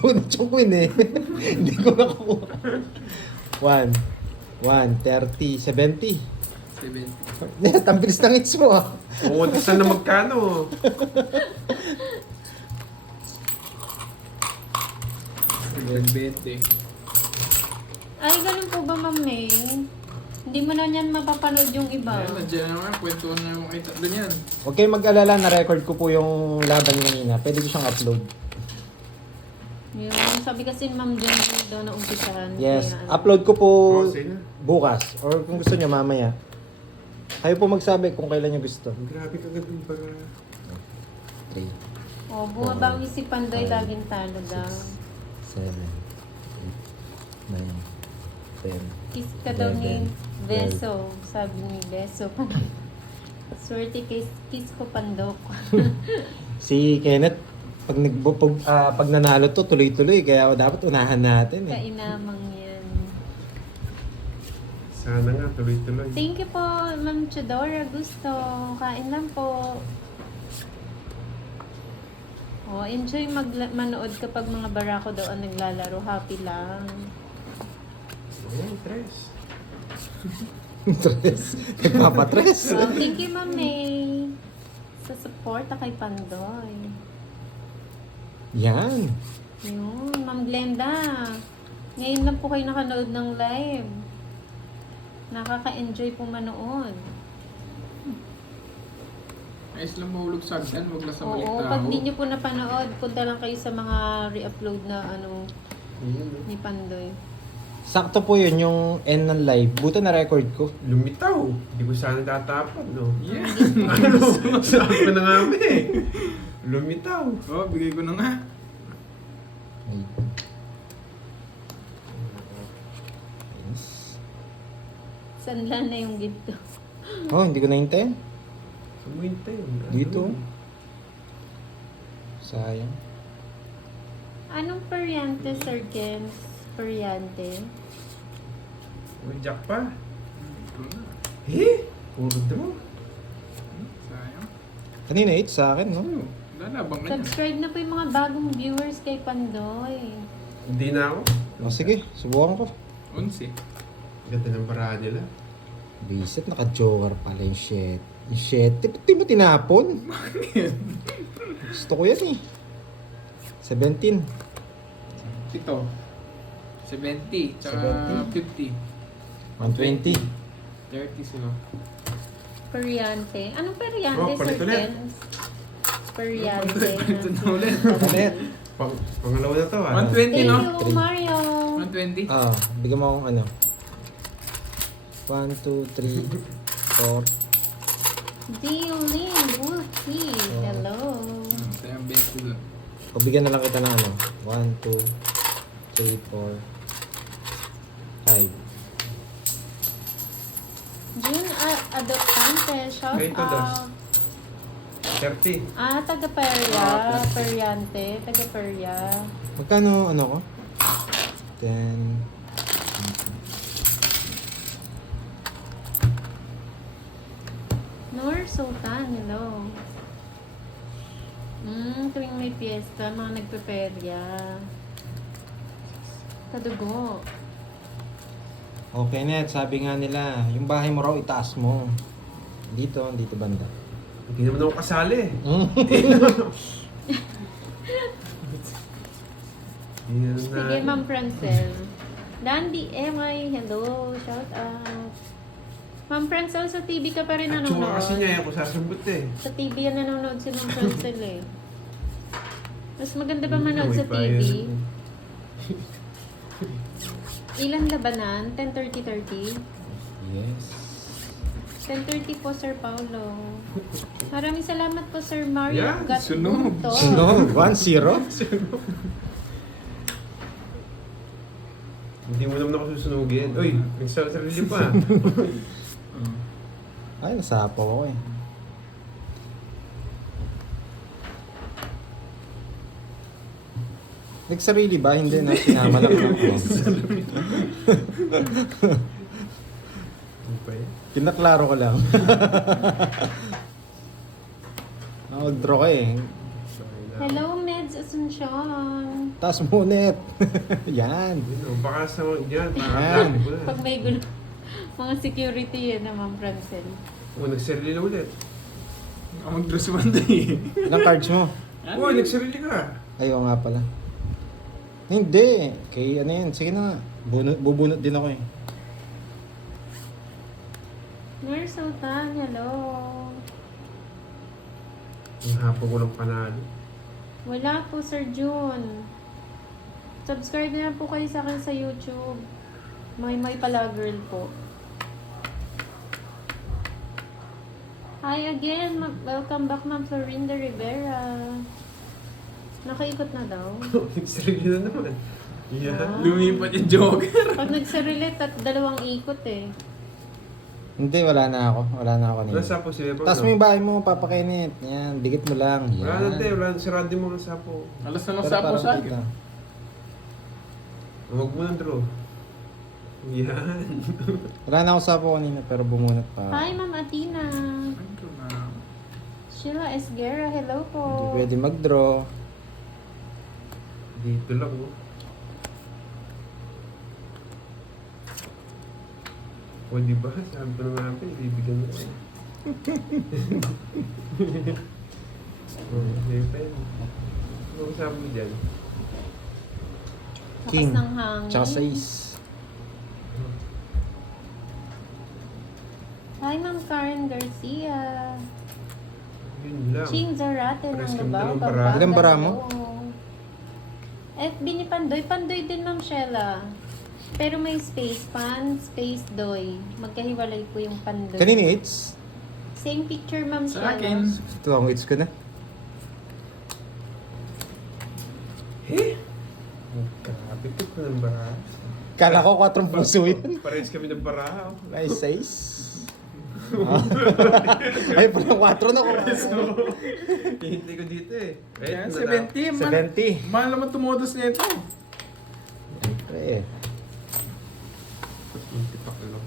Unang queen eh. Hindi ko nakuha. 1, 30, 70. 70. Ang bilis ng hits mo ah. Oo, tas na magkano? 20. Ay, ganun po ba, Ma'am May? Hindi mo na niyan mapapanood yung iba. Ayan, nandiyan na naman. Kwento na yung kita doon yan. Huwag kayong mag-alala, na-record ko po yung laban kanina. Pwede ko siyang upload. Yung sabi kasi ni Ma'am Jen daw na umpisahan. Yes, Kaya, upload ko po Oo, sige. bukas. Or kung gusto niyo mamaya. Kayo po magsabi kung kailan niyo gusto. Grabe ka gagawin para... 3, Oh, bumabang si Pandoy, laging talo daw. 7, 8, 9, 10. Kiss ka daw ni 11, Beso. Sabi ni Beso. Swerte kiss ko Pandok. Si Kenneth, pag nanalo to, tuloy-tuloy. Kaya dapat unahan natin eh. Kainamang yan. Sana nga, tuloy-tuloy. Thank you po, Ma'am Chidora. Gusto. Kain lang po. Oh, enjoy manood kapag mga barako daw ang naglalaro. Happy lang. Ayan, tres. Tres. Nagpapatres. Oh, thank you, Ma'am May. Sa support kay Pandoy. Yan. Yun, Ma'am Glenda. Ngayon lang po kayo nakanood ng live. Nakaka-enjoy po manood. Ayos lang mahulog sa agdan. Huwag lang sa balik Oo, tao. pag di nyo po napanood, punta lang kayo sa mga re-upload na ano ni Pandoy. Sakto po yun, yung end ng live. Buto na record ko. Lumitaw. Hindi ko sana tatapon, no? Yeah. Ano? Sabi ko na nga eh. Lumitaw. Oh, bigay ko na nga. Yes. Sanla na yung ginto. Oh, hindi ko nahintayin. Sumuinte yun. Dito. Sayang. Anong periante, Sir Gens? Periante? May jack pa. Ito na. Eh? Puro draw. Sayang. Kanina 8 sa akin, no? Oh, lalabang ka niya. Subscribe na po yung mga bagong viewers kay Pandoy. Hindi na ako. O sige, subukan ko. 11. Ganda ng paraan nila. Bisit, naka-joker pala yung shit. Yung shit, di mo tinapon? Gusto ko yan eh. 17. Ito. 70. Tsaka 70. 50. 120. 30 sila. Periante. Anong periante, Oh, Sir palit ulit. Gens? Periante. Ito na ulit. Ulit. Pangalawa na to, ah. 120, Thank no? you, Mario. 120. Ah, bigyan mo akong ano. 1, 2, 3, 4. Dealing Wookie. Hello. Tayo ang 20 doon. Pabigyan na lang kita ng ano. 1, 2, 3, 4, 5. June Adoptante. Shout Grade to, dos. out. 30. Taga-Peria. Periante. Taga-Peria. Magkano ano ko? 10. Noor Sultan. Hello. Tuwing may piyesta, mga nagpe-perya. Kadugo. Okay, Net. Sabi nga nila, yung bahay mo raw itaas mo. Dito banda. Hindi naman ako kasali. Sige, Ma'am Francel. Dandy MI, hello. Shout out. Ma'am Francel, sa TV ka pa rin At tsura kasi nanonood. niya, ako sasabot eh. Sa TV yan nanonood si Ma'am Francel eh. Mas maganda ba manood sa May TV? bias. Ilan labanan? 10:30. Yes. 10:30 po, Sir Paulo. Maraming salamat po, Sir Mario Yan, sunog. Gatbunto. No, 1-0. Hindi mo naman ako susunugin. Uy, nagsasarili pa. Ay, nasapaw ako eh. Nagsarili ba? Hindi na. Sinama lang ako. Ano pa yan? Pinaklaro ko lang. Nag-draw ka eh. Sorry na. Hello, Meds Asuncion. Taas mo ulit. Yan. Yun, oh, baka sa yan, Yan. parang ko na. Pag may gulo. Mga security yan na Ma'am Francel. Oh, nagsarili na ulit. Ako mag-draw si Manday. Ilang cards mo? Uy, nagsarili ka. Ayaw nga pala. Hindi. Kay ano yan. Sige na. Bubunot din ako eh. Nur Sultan, hello. Ang hapon ko lang panalo. Wala po, Sir June. Subscribe na po kayo sa akin sa YouTube. May pala girl po. Hi again. Welcome back, Ma'am Florinda Rivera. Nakaikot na daw. Nagsarili na naman. Yeah. Ah. Lumipat yung joker. Pag nagsarilit at dalawang ikot eh. Hindi, wala na ako. Wala na ako kanina. Wala sapo si Bebang. Taas mo yung bahay mo, papakinit. Yan, dikit mo lang. Yan. Wala na, te. Wala na. Sarado yung mga sapo. Alas na lang Pero sapo parang sa kita. akin. Huwag mo na, draw. Yan. Wala na ako sapo kanina, pero bumunot pa. Hi, Ma'am Atina. Thank you, ma'am. Sheila Esguera, hello po. Hindi pwede mag-draw. Dito lang, oh. O, di ba? Sabi ko na nga pa, ibibigyan mo ko. Okay, pen. Ano sabi mo dyan? Lakas King. ng hangin. Tsaka 6. Hi, Ma'am Karen Garcia. Yun lang. Ching Zarate ng Pares kami Lubao, dalawang bara. Pampanga. Ilang bara mo? hello. FB ni Pandoy. Pandoy din, Ma'am Sheila. Pero may space. Pan, space, doy. Magkahiwalay po yung Pandoy. Kanina 8s? Same picture, Ma'am Sa Sheila. akin. Ito ang 8s ko na. Grabe ko ko ng baraha. Kala ko 4 puso yun. Pares kami ng baraha. Ay, 6. Ay, pala 4 na ko. Hihintay ko dito eh. Yan, Ayun, 70. Man. 70. Mahal naman tumodos nito. Siyempre eh. Tipak lang.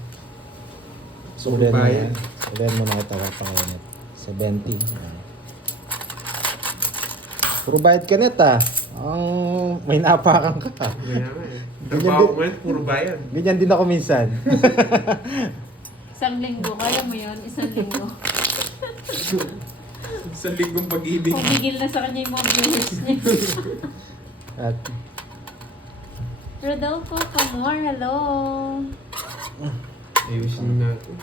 Sulan mo Bayan. yan. Sulan mo na ito kapanginit. 70. Ayan. Puro bayad ka net ah. Ang may napakan ka. Kaya nga eh. Ganyan Trabaho din- ko ngayon, puro bayan. Ganyan din ako minsan. Isang linggo. Kaya mo yun? Isang linggo. Sa linggong pag-ibig. Pumigil na sa kanya yung mga viewers niya. At Rodolfo Camor, hello. Ayusin natin.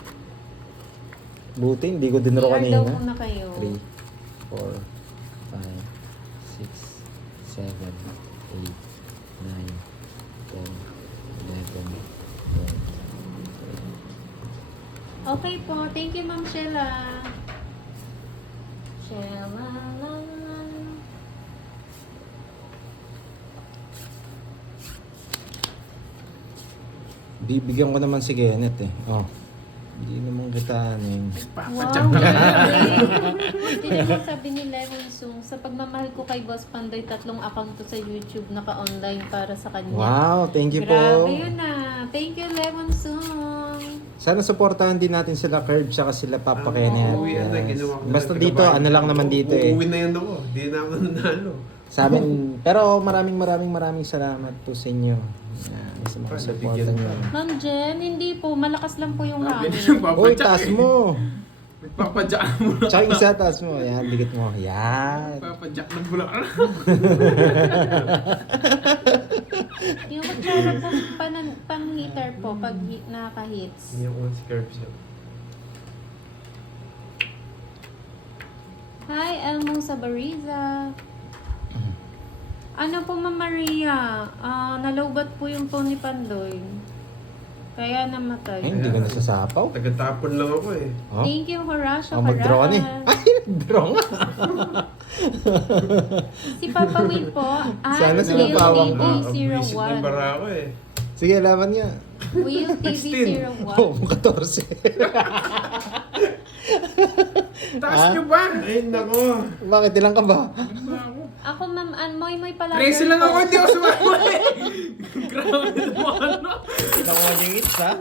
buti, hindi ko dinro PR daw kanina. muna kayo. 3, 4, 5, 6, 7, 8, 9, 10, 11, 12. Okay po. Thank you, Ma'am Sheila. Sheila, la, la. Bibigyan ko naman si Kenneth eh. Oh. Hindi naman kita ano yun. Papadyak Wow, ka lang. Hindi mo sabi ni Lemon Sung, sa pagmamahal ko kay Boss Pandoy, 3 account to sa YouTube naka-online para sa kanya. Wow, thank you po. Grabe yun ah. Thank you, Lemon Sung. Sana supportahan din natin sila Curb tsaka sila Papa Kenneth. Uuwi na, Yes. ginawa ko na Basta ng dito, taga-bayan. ano lang naman dito eh. Uuwi na yan ako. Di na ako nanalo. Sa amin, pero maraming salamat po sa inyo. Sa mga supportan nyo. Ma'am Jen, hindi po. Malakas lang po yung hangin. Uy, taas mo! Papadyak mo lang. Tsaka yung isa, taas mo. Yan, dikit mo. Yan. Papadyak ng bulak. Yung kutsara po, pang-heater po, pag nakaka-hits. Hindi ako si Curb siya. Hi, Elmo Sabariza. Ano po, Ma'am Maria? Nalobat po yung phone ni Pandoy. Kaya namatay. Ay, hindi ka nasasapaw. Tagatapon lang ako eh. Oh? Thank you, Horacio Oh, mag-draw ka na eh. Caral. Ay, nag-draw nga. Si Papa Will po. Sana At si Will Pawang Visit ng bara TV01. ako eh. Sige, laban niya. Will TV01. Oh, 14. Taas Ah? nyo ba? Ay, nako. Bakit ilang ka ba? Ako, Ma'am Moy pala. 13 lang ako, hindi ako sumama eh. Grabe naman. Nakuha niya yung hits, ha?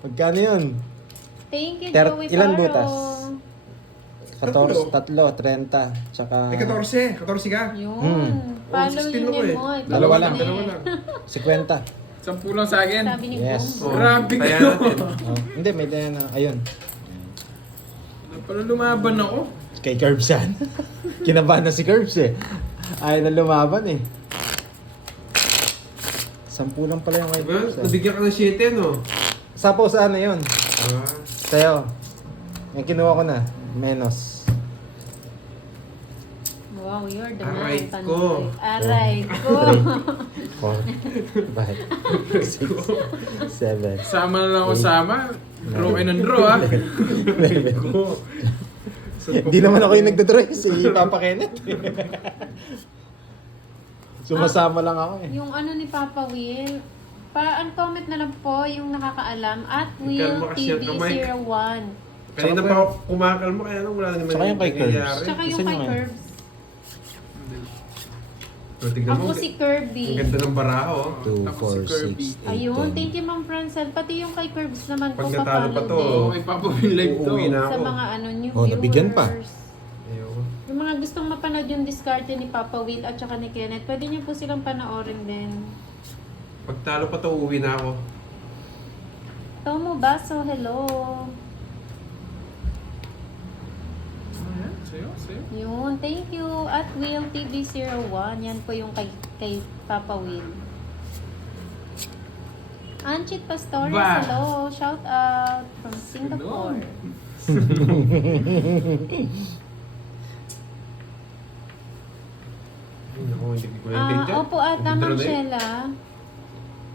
Magkano yun? Thank you, Ter- Joey ilan Caro. butas? 14, tatlo, 30, tsaka Ay, 14. 14 ka. Yun. Follow 16 yun ako eh. mo. Dalawa lang. Dalawa lang. 50. 10 lang sa akin. Sabi ni Yes. Bong. Grabe Kaya kayo. natin. Oh, hindi, may daya na. Ayun. Parang lumaban ako. Kay Curbs yan. Kinabahan na si Curbs eh. Ayaw na lumaban eh. 10 lang pala yung kay Diba? Curbs. Nabigyan ka ng 7, no? Sapo saan na yun? Ah. Sa'yo. Yung kinuha ko na. Menos. Wow, you're the Aray man. ko. Tantoy. Aray ko. 4, 5, 6, 7, Sama na lang ako sama. Draw kayo ng draw ah. 11. Ko. Hindi naman ako yung nagdadraw si Papa Kenneth. Sumasama lang ako eh. Yung ano ni Papa Will, comment na lang po yung nakakaalam at Ikalma kasi ang kamay. WillTV01. Kanina pa ako kumakalma, kaya lang wala naman Tsaka yung kay Curbs. nangyayari. Tsaka Gusto yung kay nyo eh. Curbs. So, tignan mo. Ako si Kirby. Ang ganda ng baraho. oh. 2, Ako si 4, Kirby. 6, 8, Ayun, thank you Ma'am Francel. Pati yung kay Curbs naman Pag po natalo pa to, din. Oo, may papawin live to. Uuwi na Sa ako. mga ano new Oh, nabigyan pa. viewers. Ayun. Yung mga gustong mapanood yung diskarte ni Papa Will at saka ni Kenneth, pwede niyo po silang panoorin din. Pag talo pa to, uuwi na ako. Tomo Baso, hello. Ayan, sayo, sayo. Yun, thank you. At Will TV01, yan po yung kay Papa Will. Anchit Pastores, Bah! hello. Shout out from Singapore. Ay, naku, hindi ko yung date. Opo ata, Ma'am Shella.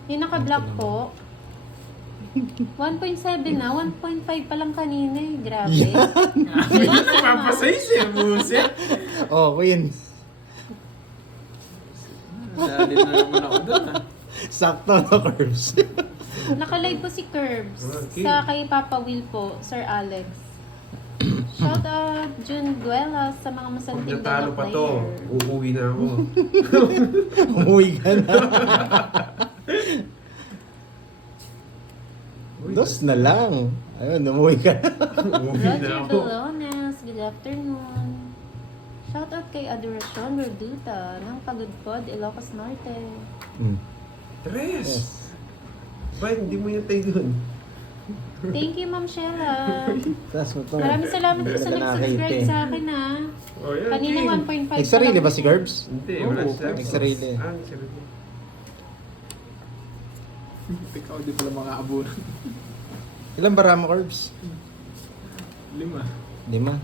Yung naka-block po. 1.7 na, 1.5 pa lang kanina eh. Grabe. Papasize eh, buset. Oh, Queen. Dali na naman ako doon ah. Sakto na Curbs. Naka-live po si Curbs. Okay. Sa kay Papa Will po, Sir Alex. Shout out June Duelas sa mga Pag masanting natalo pa to, uuwi na ako. Umuwi ka na. Dos na lang. Ayun, umuwi ka na. Uuwi na Roger ako. Belones, good afternoon. Shout out kay Adoracion Verduta ng Pagod Pod, Ilocos Norte. Mm. Tres! Yes. Ba, hindi mo yung tayo dun. Thank you, Ma'am Shella. Tapos mo to. Maraming salamat po sa Ganda na nag-subscribe nakita eh. sa akin ha. Oh, yan. Kanina King. 1.5 Nagsarili ba si Curbs? Hindi, Oo, wala siya. nagsarili. Ah, nagsarili. Ikaw, di pala mga abunan. Ilan bara mo, Curbs? 5. 5.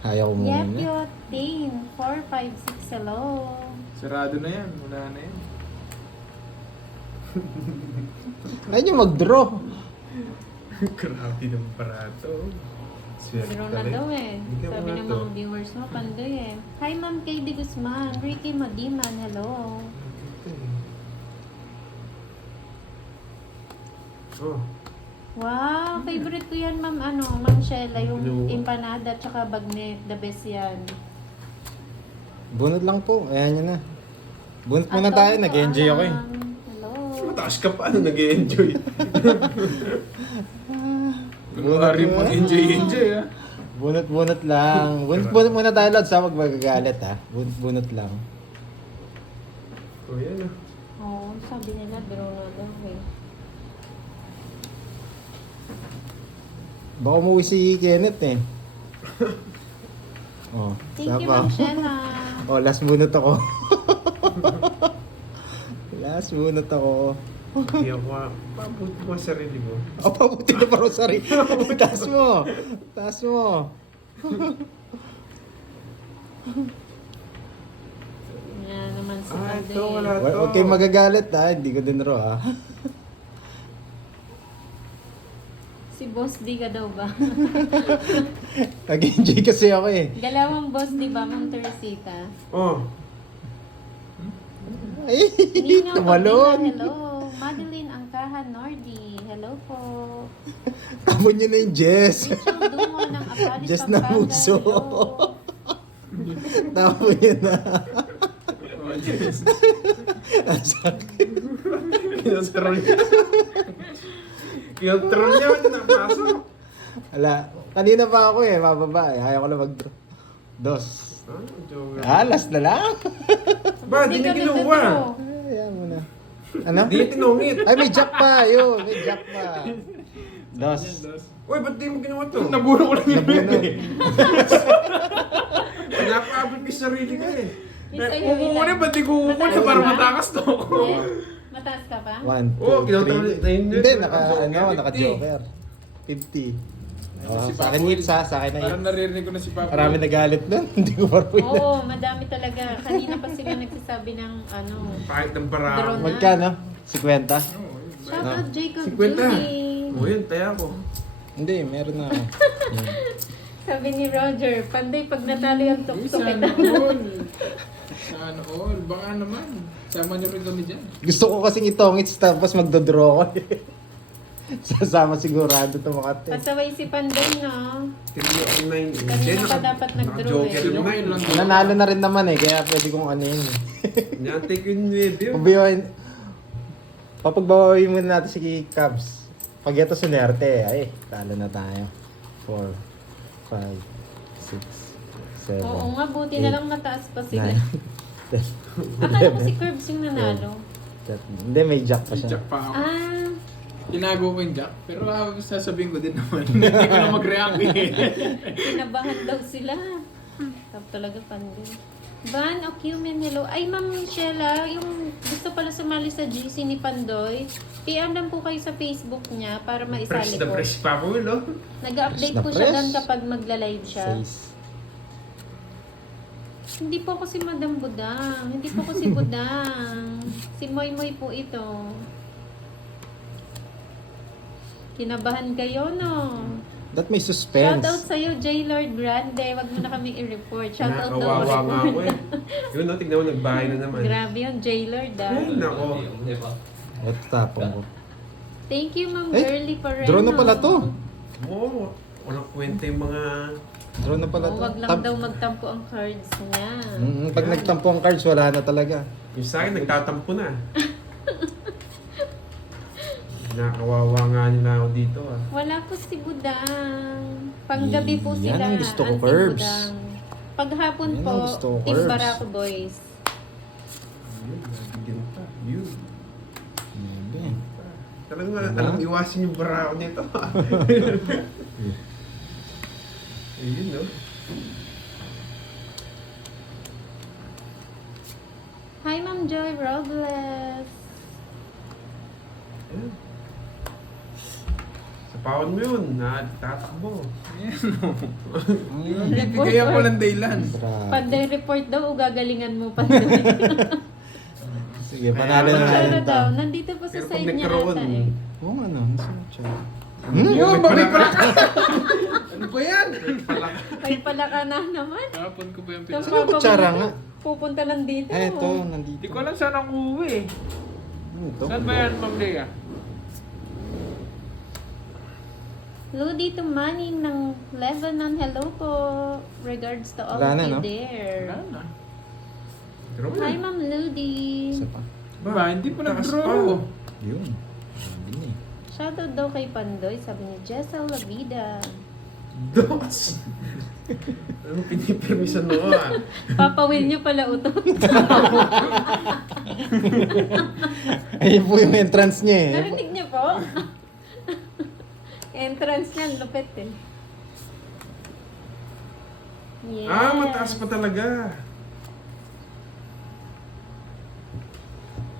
Ayaw mo Yep, na. yot, Dane, 456, hello. Sarado na yan, wala na yan. Ayaw nyo mag-draw. Grabe ng parato. Swerte Draw na rin. daw eh. Bigyan mo Sabi nga ng to. mga viewers mo, pandoy eh. Hi Ma'am Katie Guzman, Ricky Madiman, hello. Oh, Wow, favorite ko yan Ma'am Ma'am Shella, yung Hello. empanada tsaka bagnet, the best yan. Bunot lang po. Ayan nyo na. Bunot muna At tayo. Toto Nag-enjoy ako eh. Alam, hello. mataas ka pa. Ano, nag-enjoy? Kunwari pang enjoy ah. Bunot-bunot lang. Bunot muna tayo, Lods. Huwag magagalit ha. Bunot lang. Oh, yan ah. Oo, sabi nila, biro na daw eh. Baka umuwi si Kenneth eh. Oh, Thank you tama. Ma'am Shella. Oh, last bunot ako. Last bunot ako. Hindi ako, pabuti mo ang sarili mo. Oh, pabuti na pa rosary. Taas mo. Taas mo. Yan naman si Ah, ito, Pandoy. wala. Huwag kayong magagalit ha. Hindi ko din raw ha. Si Boss D ka daw ba? Nag-enjoy kasi ako eh. Galawang Boss D ba, Ma'am Teresita? Oh, Ay, Nino tumalon. Pabila, hello. Madeline Angkahan Nordi, hello po. Tapon nyo na yung Jess. Rachel Dungo ng Apalis, Just na Pampanga, puso. hello. Tapon nyo na. Oh, yes. Ang sakit. kinontrol niya. Kinontrol niya, napasok. Ala, Kanina pa ako eh, mababa eh. Ayaw ko na mag-draw. Dos. Ah, joke. Last na lang. Ba, di niya kinuha. Ayan mo na. Ano? Di niya tinungit. Ay, may jack pa. Yun, may jack pa. Dos. Uy, ba't di mo kinuha to? Naburo ko lang yun. Nabuno. Napaka-abot ko yung sarili ko eh. Kukunin, ba't di kukunin para matakas to? Yes. Mataas ka pa? 1, 2, Oo, kinauta 3. na yun. Hindi, naka-joker. 50. Oh, sa akin hits ha, sa akin na Parang hits. naririnig ko na si Papa. Marami nagalit doon. Hindi ko maruin. Oo, madami talaga. Kanina pa sila nagsasabi ng ano. Pahit ng para. Drone. Magkano? 50? Shout out Jacob 50. Judy. O yun, taya ko. Hindi, meron na ako. Yan. Sabi ni Roger, panday pag natalo yung tuktok Sana kita. all. Sana all. Baka naman. Sama niyo rin kami dyan. Gusto ko kasing itongits tapos magdodraw ko. Sasama sigurado ito mga te. Pasaway si Panday, no? 3 ang 9. Kanina pa dapat nag-draw Joker eh. yung Yun lang. 9. Nanalo na rin naman eh, kaya pwede kong ano yun eh. Nyante ko yung 9 yun. Pabiyahin. Papagbawawin muna natin si Cubs. Pag ito sunerte, ay, talo na tayo. 4, 5, 6, 7, Oo nga, buti na lang mataas pa sila. 9, 10, Akala ko si Curbs yung nanalo. Hindi, may jack pa siya. Jack pa ako. Ah, Tinago ko yung Jack. Pero sasabihin ko din naman. Hindi ko na mag-react eh. kinabahan daw sila. Tap talaga Panday. Van Ocumen, hello. Ay, Ma'am Sheila, yung gusto pala sumali sa GC ni Pandoy, PM lang po kayo sa Facebook niya para Press maisali the ko. press pa po, no? Nag-update Press na po siya press. doon kapag magla-live siya. 6. Hindi po ako si Madam Budang. Hindi po ako si Budang. Si Moy Moy po ito. Kinabahan kayo, no? That may suspense. Shoutout sa'yo, J. Lord Grande. Wag mo na kami i-report. Shoutout daw Nakawawa nga ako report. eh. Yun, no? Tignan mo, nagbahay na naman. Grabe yun, J. Lord, Ay, nako. Ito tapong ko. Thank you, Ma'am Eh, Girly Pareno. Draw na pala to. Oo, walang kwenta yung mga... Draw na pala to. Wag lang daw magtampo ang cards niya. Pag nagtampo ang cards, wala na talaga. Yung sa akin, nagtatampo na. Nakawawa nga nila ako dito ah. Wala po si Budang. Panggabi po Yan sila. ang gusto ko, Auntie Curbs. Budang. Paghapon Yan po, ang gusto ko, Team Curbs. Barako Boys. Yun, nabigyan pa. Yun. Grabe. Talagang Diba? alam iwasin yung barako nito. Ayun, no? Hi, Ma'am Joy Robles. Ayun. Sa pawon mo yun, tatakbo. Bibigay ako ng daylan. Grabe. Panday report daw o gagalingan mo Panday. Sige, panalo na Pero natin to. daw, nandito po sa Pero pag side niya nagkaroon, ata eh. Oo nga no, nasa siya. Yun, babay pala ka! Ano ba yan? Ay pala ka na naman. Kapon ko ba yung Tapos pinasa? Saan yung kutsara nga? Pupunta lang dito. Eh, ito, nandito. Hindi ko alam saan ang uwi. Ito. Saan ba yan, Ma'am Lea? Ludi to Manny ng Lebanon. Hello po. Regards to all Wala of na, you no? there. Wala na. Pero Hi, Ma'am Ludi. Isa pa. Ba, hindi pa taas nag-draw. Yun. Sabi niya eh. Shoutout daw kay Pandoy. Sabi ni Jessel La Vida. Dos! Anong pinipirmisan mo ah? Papawin niyo pala utot. Ayun po yung entrance niya eh. Narinig niyo po? Entrance niya, lupit eh. Yes. Ah, mataas pa talaga.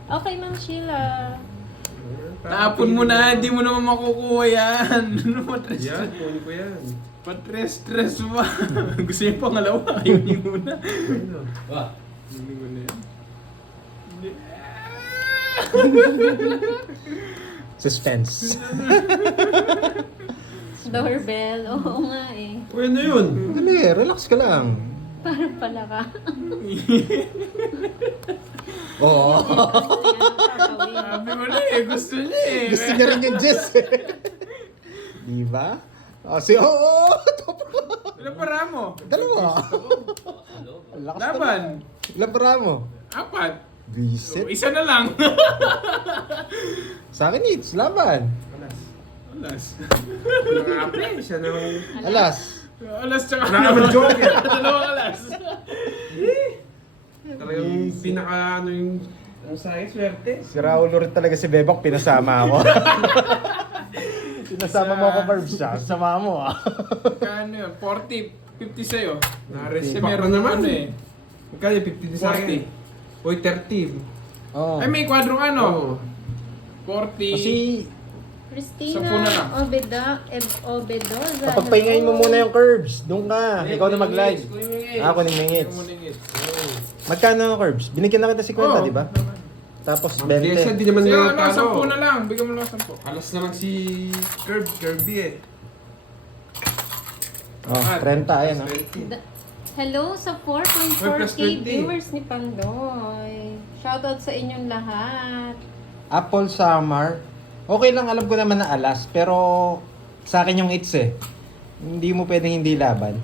Okay, Ma'am Sheila. Tapon mo na, hindi mo naman makukuha yan. Ano matres? Yan, kunin ko yan. Patres-tres mo. Gusto yung pangalawa, ayaw niyo muna. Ano? Hindi ko na yan. Suspense. Doorbell. Oo nga eh. Uy, ano yun? Dali, relax ka lang. Parang pala ka. Oo. Sabi ko na eh, gusto niya eh. Gusto niya rin yung Jess eh. Di ba? Oo! Ilan para mo? Dalawa. Ang lakas Laban. naman. Ilan para mo? 4. Visit. Isa na lang. Sa akin, it's laban. Alas. Alas. Nangape, siya nang... Alas. Alas tsaka Wala naman joker. Dalawang alas. Talagang pinaka ano yung... Ang sa'yo, swerte. Si Raulo rin talaga si Bebang, pinasama ako. Pinasama mo ako, Barbs, siya. Sama mo, ah. Kano yun? 40, 50 sa'yo. Kasi Na-respect meron ko naman ano eh. Magkano yung 50 din sa akin? Uy, 30. Oo. Ay, may kwadrong ano? Oo. 40. Kasi, Sampu na lang. Christina Obedoza. pagpahingayin mo muna yung curves. Doon ka. Ikaw na mag-live. Ah, kunin mo yung hits. Magkano ang curves? Binigyan na kita 50, di ba? Tapos Mabilis 20. di naman Kasi nila ano, 10 talo. na lang. Bigyan mo lang 10. Alas naman si Kirby eh. Oh, 30, ayan, ah. 20. Hello sa Uy, plus 4.4k 20. viewers ni Pandoy. Shoutout sa inyong lahat. Apple Summer. Okay lang, alam ko naman na alas. Pero, sa akin yung hits eh. Hindi mo pwedeng hindi laban.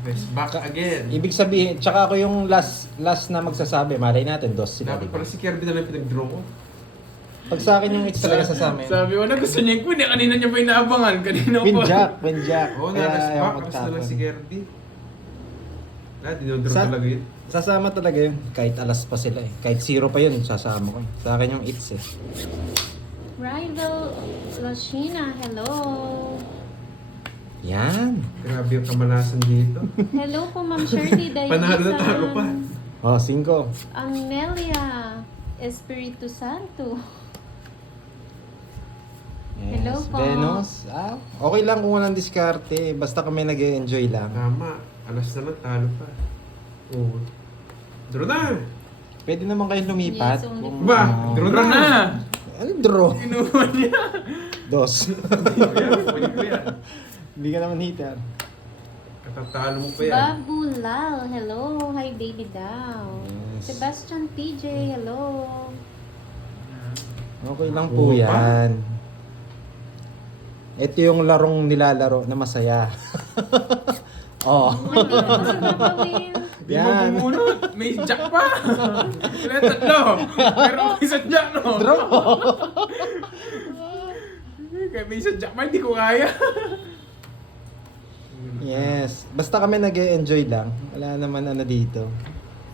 Best back again. Ibig sabihin, tsaka ako yung last na magsasabi. Malay natin, dos sila, Dapat di ba? pala si Kirby na lang pinag-draw ko. Pag sa akin yung hits talaga sa amin. Sabi ko na gusto niya yung kunin. Kanina niya pa inaabangan. Kanina pa. Windjack. Oo, Kaya na-rest ayaw back. Alas na magtapon. lang si Kirby. Wala, dinodraw Sa- talaga yun. Sasama talaga yun. Kahit alas pa sila eh. Kahit zero pa yun, sasama ko. Sa akin yung hits eh. Rival Lashina, hello. Yan. Grabe yung kamalasan dito. Hello po Ma'am Shirley Dayan. Panalo na talo pa. Oh, 5. Amelia Espiritu Santo. Yes. Hello po. Venus. Ah, okay lang kung walang diskarte. Basta kami nag-enjoy lang. Tama. Alas naman, talo pa. Oo. Draw na! Pwede naman kayo lumipat. Yes, only kung, Ba, ano, draw Draw na. Ano draw? Kinuha niya. Dos. Ayan, pwede ko yan. Hindi ka naman hitter. Katatalo mo pa yan. Babulal, hello. Hi baby daw. Yes. Sebastian PJ, hello. Okay lang po Oo pa. yan. Ito yung larong nilalaro na masaya. Oh. Hindi ko kasi gagawin. Di mo Yan. bumunot. May jack pa. Kaya tatlo. Pero may isang jack, no? Draw. Kaya may isang jack pa, hindi ko kaya. Yes. Basta kami nag-enjoy lang. Wala naman ano dito.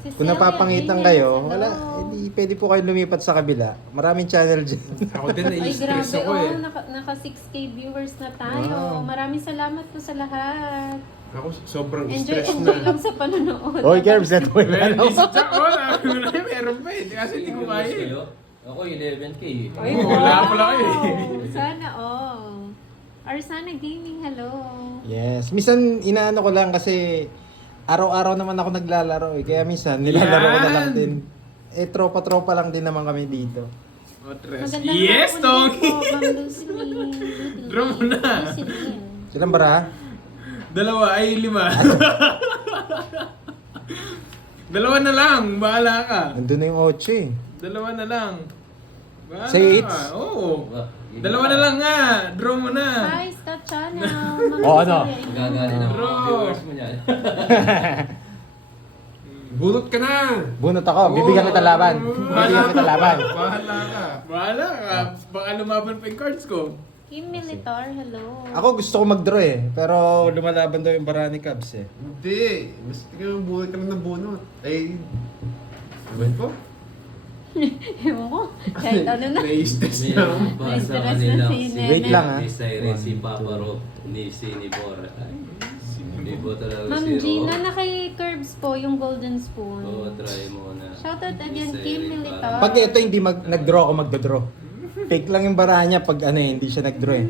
Si Kung Celia napapangitan Reyes, kayo, hello. wala, hindi pwede po kayo lumipat sa kabila. Maraming channel dyan. Ako din, Ay nai-stress grabe, ako eh. naka 6k viewers na tayo. Wow. Maraming salamat po sa lahat. Ako sobrang Enjoy stress lang na. sa panonood. Oy, Kerbs, that way Well, na. isa jack, oh. Sabi ko na yun, meron pa eh. Kasi hindi ko kaya eh. Ako 11k. Ay, Oo, wala pala kayo eh. Sana all. Arsana Gaming, hello. Yes. Minsan, inaano ko lang kasi araw-araw naman ako naglalaro eh. Kaya minsan, nilalaro ko na lang Yan. din. Eh, tropa-tropa lang din naman kami dito. Oh, tres. Magandang Yes, hapon Tong! din po, Ma'am Lucilyn. Draw mo na. Lucilyn. Ilan bara? Dalawa ay 5. Dalawa na lang, bahala ka. Nandun na yung 8 eh. Dalawa na lang. Bahala Say ka. it's. Oo. Ba, Dalawa na lang nga. Draw mo na. Hi, Star Channel. Ma'am Oh, ano? Lucilyn. Gagali ng mga Bro. viewers mo niyan. Bunot ka na! Bunot ako. Bibigyan kita laban. Bibigyan kita laban. Bahala ka. Bahala ka. Baka lumaban pa yung cards ko. Kim Militar, hello. Ako gusto ko mag-draw eh. Pero lumalaban daw yung Barani Cubs eh. Hindi. Mas tingnan mo, bunot ka lang ng bunot. Ay, ewan ko. Ewan ko. Kahit ano na. Nai-stress May na. basa Stress kanila. na si Nene. Wait lang, ah. Ni Siren, si Papa Rob, ni Sinibor. Ay, hindi po talaga Ma'am si Gina, Rob. na kay Curbs po, yung golden spoon. Oo, try mo na. Shoutout again, Ni Kim Siren Militar. Pag ito hindi nag-draw ako, magdodraw. Fake lang yung bara niya pag ano eh, hindi siya nag-draw eh.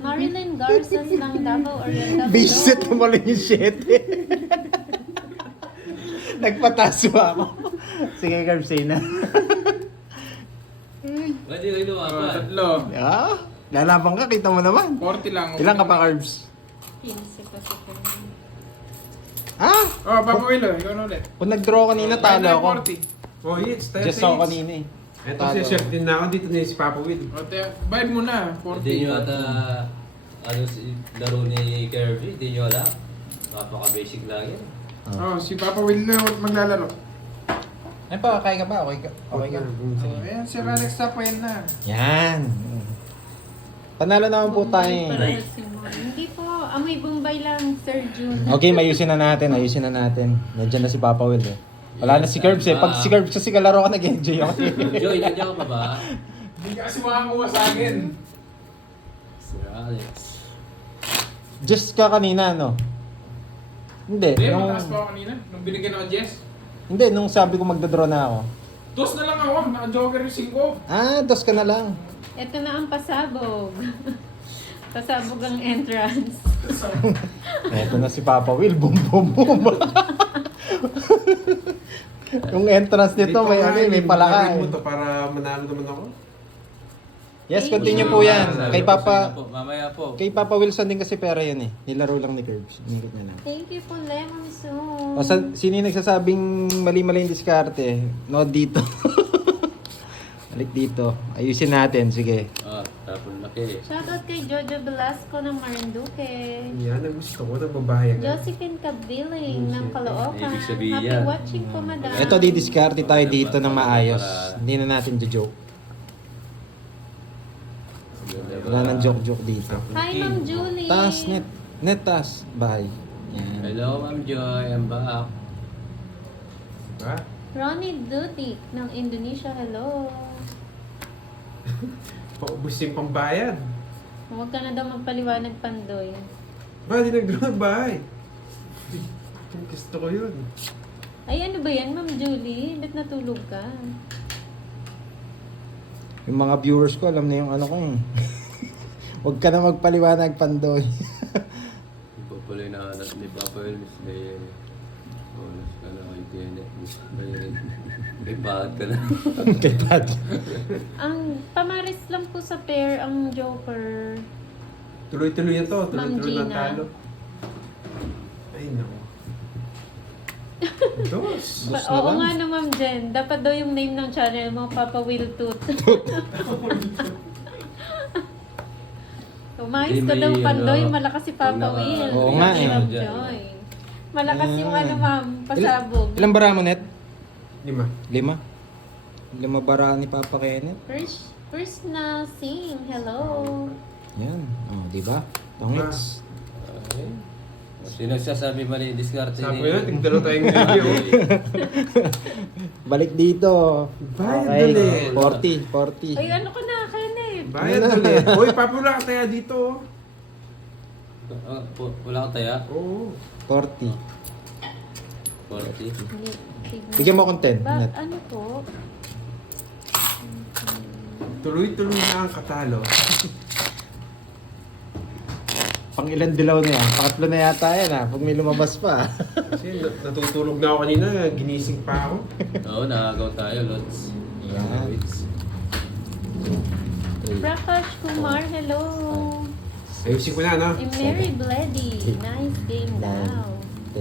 Marilyn Garzas ng Davao Oriental. Bisit naman yung shit eh. Nagpataso ako. Sige, Garbsina. Pwede kayo Oh, lumaban. tatlo. Ah, lalaban ka, kita mo naman. 40 lang. Ilan ka pa, Carbs? 15 pa si Curbs. Ah, Oh, Papa Willow, ikaw na ulit. kung nag-draw kanina, talo ako. 40. Oh, hits. Tayo Just ako kanina eh. Ito si Chef din na ako. Dito na si Papa Will. O, bayad mo na. 40. Hindi nyo ata ano si laro ni Kirby, hindi nyo alam. Napaka-basic lang yan. Oh, si Papa Will na maglalaro. Ay pa, kaya ka ba? Okay ka? Okay ka? So, ayan, Sir Alex Tapayan na. Yan. Panalo naman po tayo. Bombay para si Mon. Hindi po, amoy Bombay lang, Sir June. Okay, ayusin na natin. Nandiyan na si Papa Will eh. Wala na si Curbs eh. Pag si Curbs kasi kalaro ka, nag-enjoy ako. Joy, nandiyan ka pa ba? Hindi ka kasi makakuha sa akin. Sir Alex. Just ka kanina, no? Hindi. Hindi, Nung, mataas pa ako kanina. Nung binigyan ako Jess. hindi, nung sabi ko magdadraw na ako. Dos na lang ako. Naka-joker yung 5. Ah, dos ka na lang. Ito na ang pasabog. Pasabog ang entrance. Eto na si Papa Will. Boom, boom, boom. Yung entrance nito, may ano eh, may palaka mo eh. to para manalo naman ako. Yes, Thank continue you. po yan. Sabi Kay ko Papa, sa'yo po, mamaya po. kay Papa Wilson din kasi pera yan eh. Nilaro lang ni Curbs. Inigit niya lang. Thank you po, Lemon Soon. O sino yung nagsasabing mali-mali yung diskarte? No, dito. Balik dito. Ayusin natin, sige. Ah, tapon laki. Shoutout kay Jojo Velasco ng Marinduque. Yan ang gusto ko ng babae. Josephine Cabiling ng Caloocan. Ibig sabihin Happy yan. watching po, madam. Ito, didiskarte tayo dito ng maayos. Hindi na natin joke. Wala nang joke-joke dito. Hi, Ma'am Julie. Tas, net tas. Bye. Yan. Hello, Ma'am Joy. I'm back. Diba? Ronnie Dudik ng Indonesia. Hello. Paubos yung pambayad. Huwag ka na daw magpaliwanag, Pandoy. Ba, di nagdraw ng bahay. Gusto ko yun. Ay, ano ba yan, Ma'am Julie? Ba't natulog ka? Yung mga viewers ko, alam na yung ano ko eh. Huwag ka na magpaliwanag, Pandoy. Iba pala yung nahanap ni Papa Will, Miss Mayer. Bonus ka na kay Janet, Miss Mayer. May bakit ka na. Kay Pat. Ang pamaris lang po sa pair ang Joker. Tuloy-tuloy yan to. Ma'am Tuloy-tuloy na Gina. talo. Ay, no. Dos. Dos na Oo lang. nga no, Ma'am Jen. Dapat daw yung name ng channel mo, Papa Will Toot. Umayos ka Hindi, daw, may, Pandoy. ano, Malakas si Papa pag naka- Will. Oo nga Hindi, eh. Ma'am Joy. Malakas yung ano, Ma'am, pasabog. Ilang bara mo, Net? 5. 5? 5 bara ni Papa Kenneth? First na sing. Hello. Yan. Oh, di ba? Tongits. Okay. Sino nagsasabi mali yung diskarte Sabi ko yun, tigdalo tayong video. Balik dito. Bayad Okay. dali. 40. Ay, ano ka na, Kenneth? Bayad ulit. Uy, papula ka tayo dito. Wala kang taya? Oo. 40. 40. Bigyan mo akong 10, Ba, Net. ano po? Tuloy-tuloy na ang katalo. Pang ilan dilaw na yan? Pangatlo na yata yan ha. Pag may lumabas pa. Kasi natutulog na ako kanina, ginising pa ako. Oo, nakagaw tayo, Lods. Yan. Prakash Kumar, hello. Ayusin ko na, no? And Mary Bledy, nice game daw.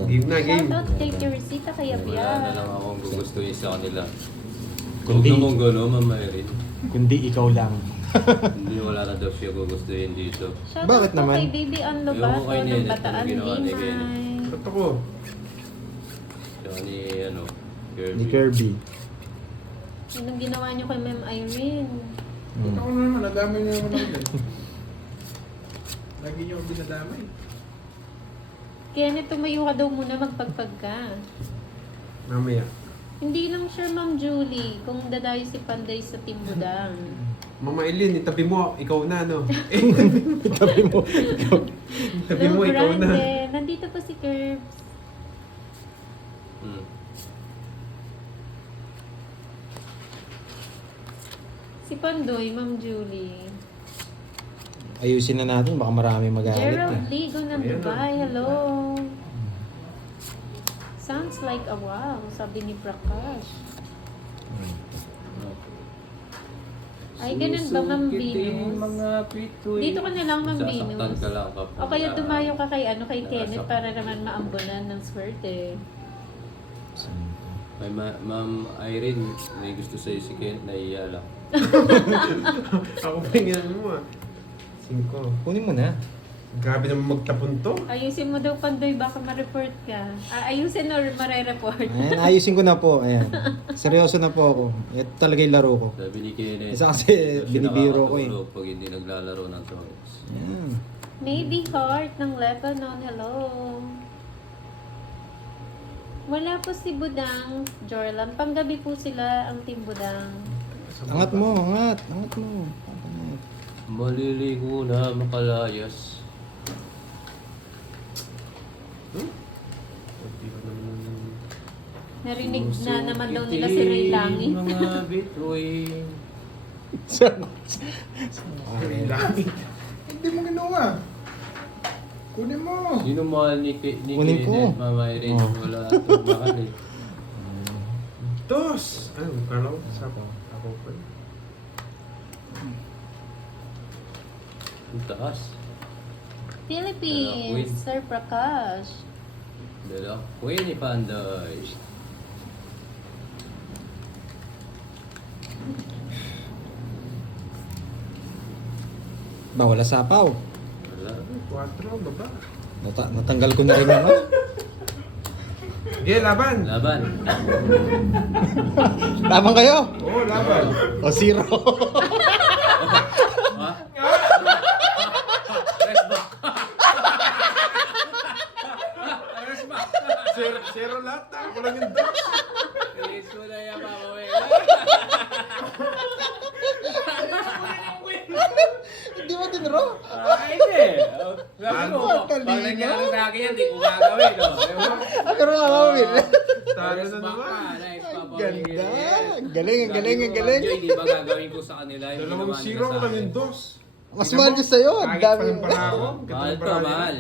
Game na, game. Shoutout kay Teresita Wala na Kayabya. lang akong gugustuhin sa kanila. Huwag Kundi- na mong gano'n, Ma'am Irene. Kundi ikaw lang. Hindi, wala na daw siya gugustuhin dito. Shoutout Bakit po naman? kay Baby Ann Ewan ko Lobato kay ng Nenet, Bataan ano ginawa ni Limay. Ba't ako? Siya ni, ano, Ni Kirby. Kirby. Anong ginawa niyo kay Ma'am Irene? Ako na naman, nadamay niyo naman ako dyan. Lagi niyo akong dinadamay. Kaya na tumayo ka daw muna, magpagpag ka. Mamaya. Hindi lang sure, Ma'am Julie, kung dadayo si Panday sa Timbudang. Mama Eileen, itabi mo, ikaw na, no? Tabi mo. Ikaw. Itabi mo, ikaw na. Grande. Nandito po si Curbs. Hmm. Si Pandoy, Ma'am Julie. Ayusin na natin. Baka marami magalit Gerald eh. Ligo ng Ayan, Dubai, hello. Sounds like a wow, sabi ni Prakash. Ay, ganun ba, Ma'am Susukitin Venus? mga pitoy. Dito ka na lang, Ma'am Sasaktan Venus. ka lang kapag O kaya dumayo ka kay, kay Nasaktan. Kenneth para naman maambunan ng swerte. May Ma'am Irene, may gusto sa'yo si Kent, naiiya lang. Ako pa yung mo, ah. 5. Kunin mo na. Grabe naman magtapon to. Ayusin mo daw, Pandoy, baka ma-report ka. Ayusin or mare-report. Ayan, ayusin ko na po. Ayan. Seryoso na po ako. Ito talaga yung laro ko. Sabi ni Kenneth. Isa kasi binibiro ko eh. nakakatulog pag hindi naglalaro ng Toys. Ayan. Navy Heart ng Lebanon, hello. Wala po si Budang, Jorlan. Panggabi po sila ang Team Budang. Angat mo, angat. Angat mo. Angat. Maliligo na makalayas. Narinig na naman daw nila si Ray Langi. Mga bituin. Langit. Hindi mo ginawa. Kunin mo. Sino mahal ni Kunin ko. Kenneth? Mama Irene, Oh. wala itong mahal eh. Dos! Ay, kala ko sapo. Ako pa. Ang taas. Philippines, Wala, Sir Prakash. Dala. Kuya ni Panday. Bawal sapaw. Wala. 4, baba. Natanggal ko na rin yung ano. Sige, laban! Laban. Laban kayo. Oo, laban. O zero. Ha? Press back. Press back. Zero lahat. Ako lang yung dos. Please mo na yan, Mama Will. Hindi mo tinro. Hindi. Sabi ko, Ano? pag nangyari sa akin yan, di ko gagawin. No? Pero nakakawin. Tayo Press na back naman. ka. Nice, Papa Will. Ganda. Ang galing, ang galing, ang galing. Hindi ba gagawin ko sa kanila? Hindi Dalawang naman zero nila ko sa lang yung akin. dos. Mas mahal yun sa'yo. Ang Kahit dami. pa ng panako. Mahal to, mahal.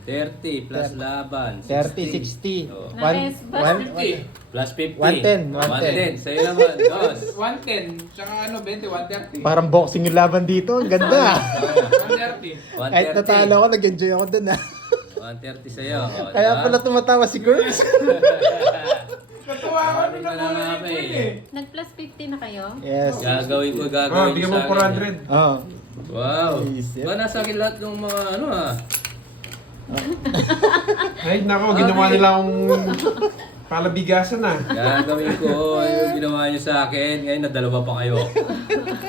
30 plus laban. 30, 60. Oh. Nice, basta- Plus 50. 110, 110. Sa'yo naman, dos. 110. Tsaka ano, 20, 130. Parang boxing yung laban dito. Ang ganda. 130. Kahit natalo ako, nag-enjoy ako dun ah. 130 sa'yo. Oh, Kaya diba? pala tumatawa si Curbs. Natuwa ako nung nakuha yung queen eh. Nag-plus 50 na kayo? Yes. Gagawin ko, Oh, gagawin bigyan ko mo sa akin. 400. Oh. Wow. Isip. Ba nasa akin lahat ng mga ano ah. Ay, nako, ginawa nila akong palabigasan na. Gagawin ko yung ginawa niyo sa akin. Ngayon nadalawa pa kayo.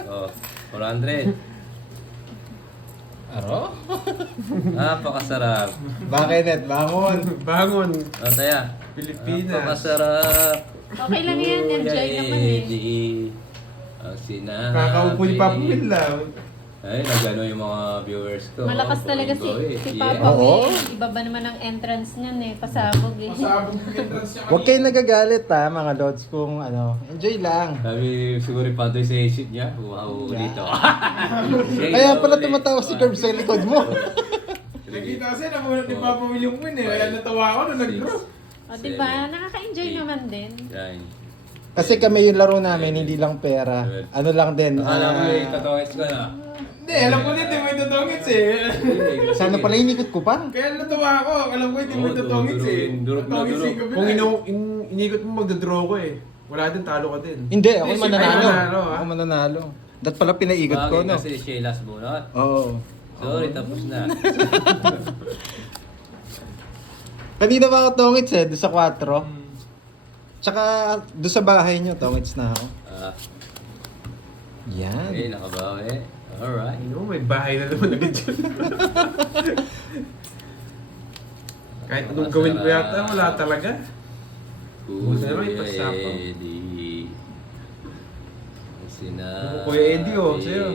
Oh, 400. Aro? Napakasarap. Bakit, Net? Bangon. Bangon, O, taya. Pilipinas. Napakasarap. Okay lang yan, enjoy naman eh. Ang sinabi. Kakaupo ni Papa Will lang. Ay, nagano yung mga viewers ko. Malakas talaga si Yeah. Papa Oo. Will. Iba ba naman ang entrance niyan eh, pasabog eh. Masabog yung entrance niya Huwag kayo nagagalit ha, mga lods, kung ano. Enjoy lang. Sabi siguro yung Pantoy sa isip niya. Wow, dito. Kaya pala tumatawa si Curbs sa likod mo. Nakita kasi namunod ni Papa Will yung win eh. Kaya natawa ako nung nag-draw. O diba, nakaka-enjoy naman din. Yan. Kasi kami yung laro namin, hindi lang pera. Ano lang din. Akala ko yung tatawits ko na. Hindi, alam ko hindi mo itutungits eh. Sana pala inikot ko pa. Kaya natawa ako. Alam ko hindi mo Oo, itutungits eh. durog na Tutungits durog. yung kabila. Kung inikot mo, magdadraw ko eh. Wala din, talo ka din. Hindi, ako Hindi, mananalo. siya mananalo, ha? Ako mananalo. Dat pala pinaikot ko, Bagay no? kasi siya yung last bunot. Oo. Sorry, tapos na. Kanina ba ako tongits eh, doon sa 4. Tsaka doon sa bahay nyo, tongits na ako. Ah, Yan. okay, nakabawi. Alright. Ano, may bahay na naman agad dyan. Kahit anong gawin ko yata, wala talaga. Buti naman yung pagsapaw. Eddie. Sinabi. Kuya Eddie, oh, sa'yo.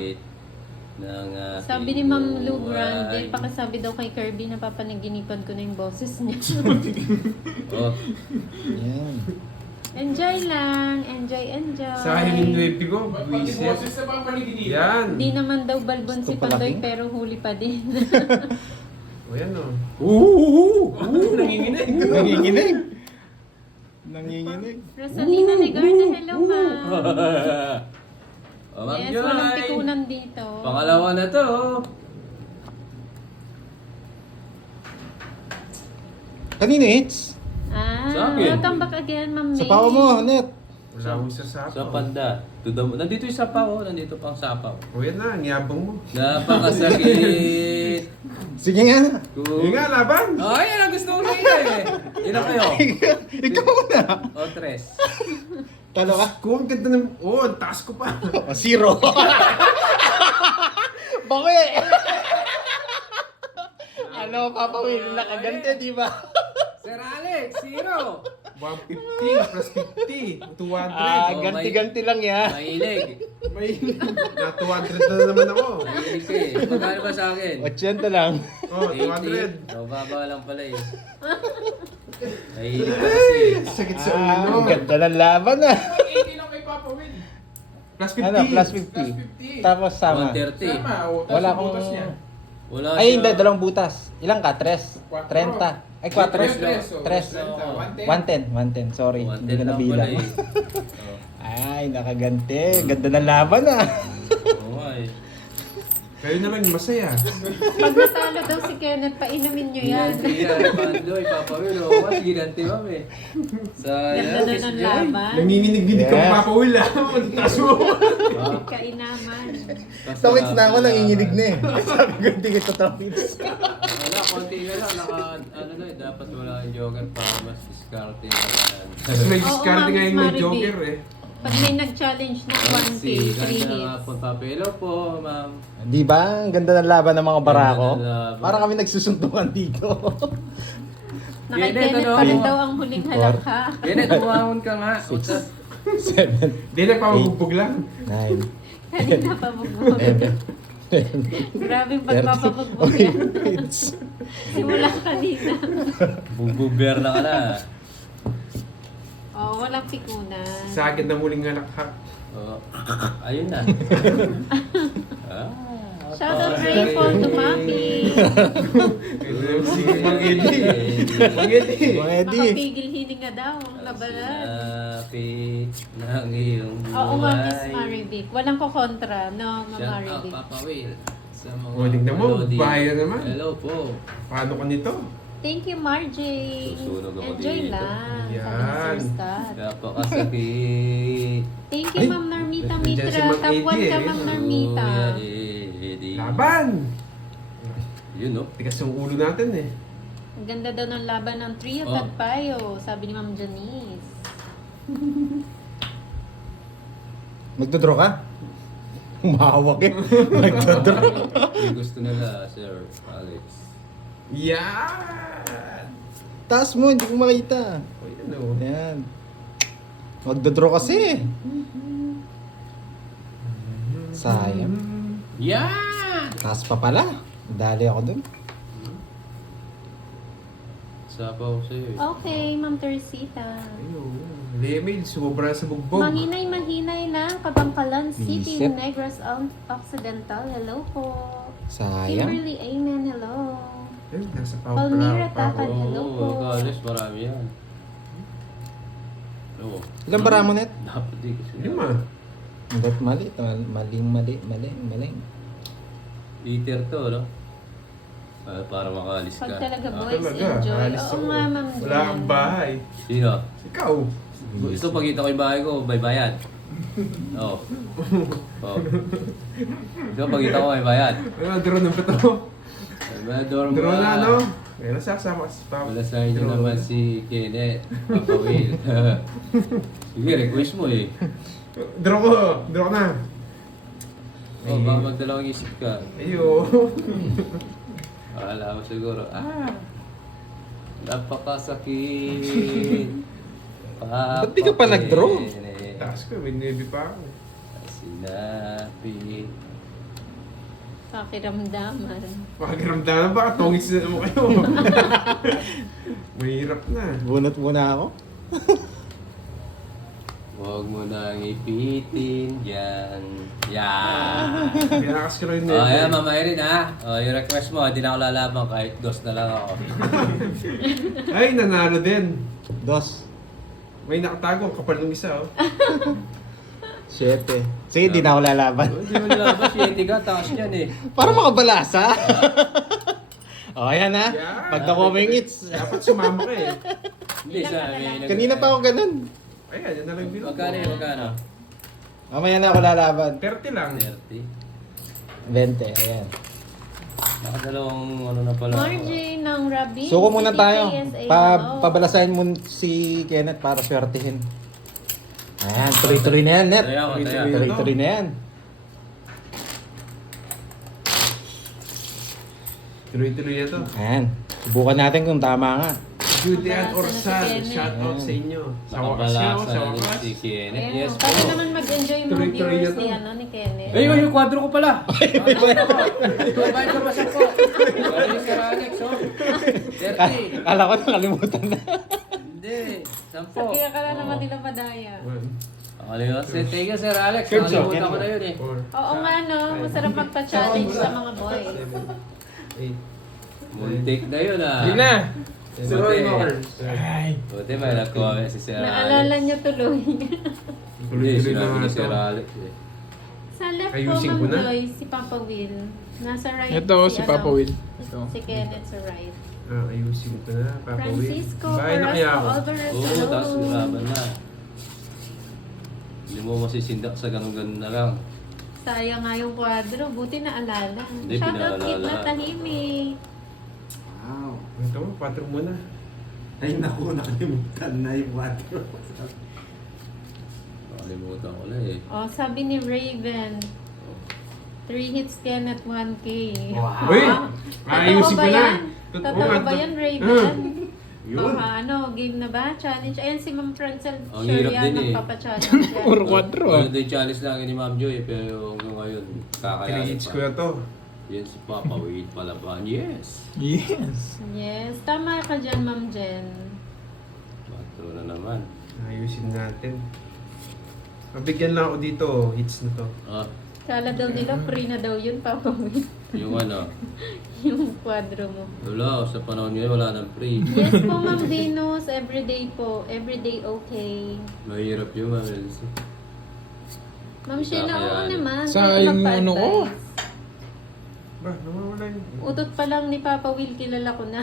ng aking Sabi ni Ma'am Lou buhay. Grande, pakisabi daw kay Kirby na papanaginipan ko na yung boses niya. Oh, Yan. Enjoy lang, enjoy. Sa akin yung nuepi ko, Pati buwisit. boses na bang paligid. Yan. Di naman daw balbon Gusto si Pandoy palaki? pero huli pa din. O yan o. Nanginginig. Nanginginig. Nanginginig. Rosalina Legarda, hello ma'am. Oh, Ma'am Yes, Joy. walang pikunan dito. Pangalawa na to. Kanino hits? Sa akin. Welcome back again, Ma'am May. Sa pao mo, Net. Wala akong sasapaw. Sa panda. Nandito yung sapaw, nandito pang sapaw. O yan na, ang yabang mo. Napakasakit. Sige nga. Yung nga, laban! Oh, yan ang gusto ko niya eh. Ilan kayo? Ikaw na. O, tres. Talo ka? Kung ang ganda ng... Oo, ang taas ko pa. O, 0. Bakit? Ano, Papa Will, nakagante, di ba? Sir Alex, 0. 150 plus 50. 200. Oh, Ganti-ganti lang yan. Mahilig. May... Na 200 na naman ako. Mahilig ka eh. Magkano ba sa akin? 80 lang. Oh, 200. 80. So, baba lang pala eh. Mahilig ka kasi. Sakit sa Ah, ulo. ang ganda ng laban ah. 80 lang kay Papa Will. Plus 50. Ano, plus Plus 50. 50. Tapos sama. 130. Sama, o, tapos Wala yung akong... butas niya. Wala Ay, siya. hindi, dalawang butas. Ilang ka? 3? 30. Ay, 4. 3. 110. Sorry, hindi ko 110 lang nabilang. pala eh. Ay, nakagante. Ganda ng laban ah. Oo nga eh. Kayo naman yung masaya. Pag natalo daw si Kenneth, painumin nyo yan. Ginanti yan, Pandoy, Papa Will. Oo, mas ginanti mami. Sa Ganda na ng laban. Nanginginig-ginig ka Yes. Papa Will ah. Ang taas mo. Kainaman. Tawits na ako, nanginginig na eh. Sabi ko, hindi ko tatawits. Wala, konti na lang. Ano na eh, dapat wala yung joker para mas discarding na yan. Tapos may Oo, discard Ma'am nga yung may Mariby. joker eh. Pag may nag-challenge na 1K, 3 Ganda nga hits. po, Papa. Hello po, ma'am. Di ba? Ang ganda ng laban ng mga barako. Ganda ng laban. Para kami nagsusuntukan dito. Na kay Kenneth, Kenneth ano? pa rin daw ang huling halakha. Kenneth, umahon ka nga. 7, Hindi na pabugbog lang. 9, Kanina pa bugbog. 11, Grabing pagpapabugbog yan. 8. Simula kanina. Bububer na ka na. Oh, walang pikunan. Sa akin na muling ngalakha. Oh, ayun na. Shoutout Rayful Dumapi. Sige, Mang Eddie. Mang Eddie. Mga Eddie. Makapigil hininga daw ang labanan. Sinapi ng iyong buhay. Oo nga, Miss Marivic. Walang kokontra, no, Ma'am Shout out, Marivic. Papa Will. Sa mga O, tignan mo, Lodi. bahay na naman. Hello po. Paano ka nito? Thank you, Marjay. Susunog ako Enjoy dito. lang. Yan. Sabi ni Sir Scott. Napakasakit. Thank you, Ay, Ma'am Normita nandiyan si Mitra. Ma'am Top 1 ka, Eddie, eh. Ma'am Normita. Eddie. Laban! Yun, no? Tigas yung ulo natin eh. Ang ganda daw ng laban ng Trio Oh. Tagpayo, sabi ni Ma'am Janice. Magdodraw ka? Umahawak eh. Magdodraw. May gusto nila, Sir Alex. Yan! Taas mo, hindi ko makita. O yan o. Ayan. Magdodraw kasi. Sayang. Yan! Taas pa pala. Dali ako dun. Sabaw sa'yo eh. Okay, Ma'am Teresita. Ayun. Lemil, sumobra sa bugbog. Mahinay lang, Kabangkalan City, Isip. Negros Occidental. Hello po. Sayang. Kimberly Amen, hello. Ayun, nasa Palmyra pa ako. Takad. Hello po. Galis, marami yan. Oo. Ilang bara mo net? Dapat di kasi. 5. Ba't mali? Mali. Peter to, no? Para makalis ka. Pag talaga Ah, boys Talaga, enjoy. alis Oo ako. nga, Ma'am Wala kang Jan. bahay. Sino? Ikaw. Gusto pagkita ko yung bahay ko, may bayad. Oo. Oo. Gusto pagkita ko may bayad. Ano, drone na ba ito? May dorm Drone na, ba? ano? Kaya nasasama si Papa. Wala sa inyo naman si Kenneth. Papa Will. Sige, request mo eh. Draw ko. Draw na. Oh, baka magdalawang isip ka. Ayun. Akala mo siguro, napakasakit. Ba't di ka pa nag-draw? Taas ko, may navy pa ako. Sinapi. Pakiramdaman. Pakiramdaman ba? Tongis na naman kayo. Mahirap na. Bunot muna ako. Huwag mo nang ipitin dyan. Yan. Pinakas ko rin Oh, ayan, Mama Erin ha. Oh, yung request mo, hindi na ako lalaban kahit dos na lang ako. Ay, nanalo din. Dos. May nakatago, ang kapal ng isa oh. 7. Sige, di na ako lalaban. Hindi mo nalaban, 7 ka, taas yan eh. Para makabalasa. O, ayan ha. Yeah. Pag nakuha mo yung hits. Dapat sumama ka eh. Hindi, sa amin. Kanina pa ako ganun. Ayan, yan na lang bilang. Magkano yun? Magkano? Mamaya na ako lalaban. 30 lang. 30. 20, ayan. Nakadalawang ano na pala. Margie ng Rabin. Suko muna tayo. CPKSA, hello. Pabalasahin mo si Kenneth para swertihin. Ayan, tuloy-tuloy na yan, Net. Taya ko, taya. Tuloy-tuloy na yan. Tuloy-tuloy na to. Ayan. Subukan natin kung tama nga. Judy at Mabasa na si Orsan, Kenneth. shout out sa inyo. Sa wakas niya, Nakabalasa sa na din wakas. si Kenneth. Ayan, Yes para po. naman mag-enjoy mga Tuloy-tuloy viewers na to. ni, ni Kenneth. Ay, yung kwadro ko pala. Babayin ko pa siya po. Babayin ni Sir Alex, oh. 30. Kala ko nakalimutan na. Hindi, 10. Kaya ka na naman nila madaya. Nakalimutan. Thank you, Sir Alex. Good job, Nakalimutan ko na yun eh. Oo nga no, masarap magpa-challenge sa mga boys. Muntik na yun ah. Yun na. Buti. Roy Mars. Buti may nag-comment si Sir Alex. Naalala niyo tuloy. Hindi, Tuloy-tuloy sinabi na ni nga Sir to. Alex eh. Sa left po, Ayusin ko Ma'am na. Joy, si Papa Will. Nasa right Ito, si Papa Will. Ito. Si Kenneth sa right. Ayusin ko na, Papa Will. Francisco Bahay na kaya ako. Carrasco Alvarez. Oo, hello. tapos laban na. Hindi mo masisindak sa ganun-ganun na lang. Sayang nga yung kwadro. Buti na alala. Hindi, Shoutout pinaalala. Kid na tahimik. Wow. Ito, patro mo na. Ay naku, nakalimutan na yung water. Nakalimutan ko na eh. Oh, sabi ni Raven. 3 hits Kenneth 1K. Wow. Uy! Totoo Ayusin ba ko na. yan? Totoo ba yan, Raven? Yun. Ano, game na ba? Challenge? Ayan si Ma'am Francel. Ang Sure hirap yan, din eh. magpapa-challenge yan. Puro kwadro ah. Ano din challenge lang ni Ma'am Joy, pero hanggang ngayon, kakayanin Kilihits ko na pa. to. Yan si Papa Wade Palaban. Yes! Yes. Yes, tama ka dyan, Ma'am Jen. Patro na naman. Ayusin natin. Mabigyan lang ako dito, hits na to. Ah, Kala daw nila, free na daw yun, Papa Will. yung ano, Yung kwadro mo. wala, sa panahon ngayon wala nang free. Yes po, Ma'am Venus. Everyday po. Everyday okay. Mahirap yung Ma'am Elsie. Ma'am Sheila, oo Kakayanin. naman. Sayang Kahit ano ko. magpa-advise. Ba, nawawala yun. Utot pa lang ni Papa Will, kilala ko na.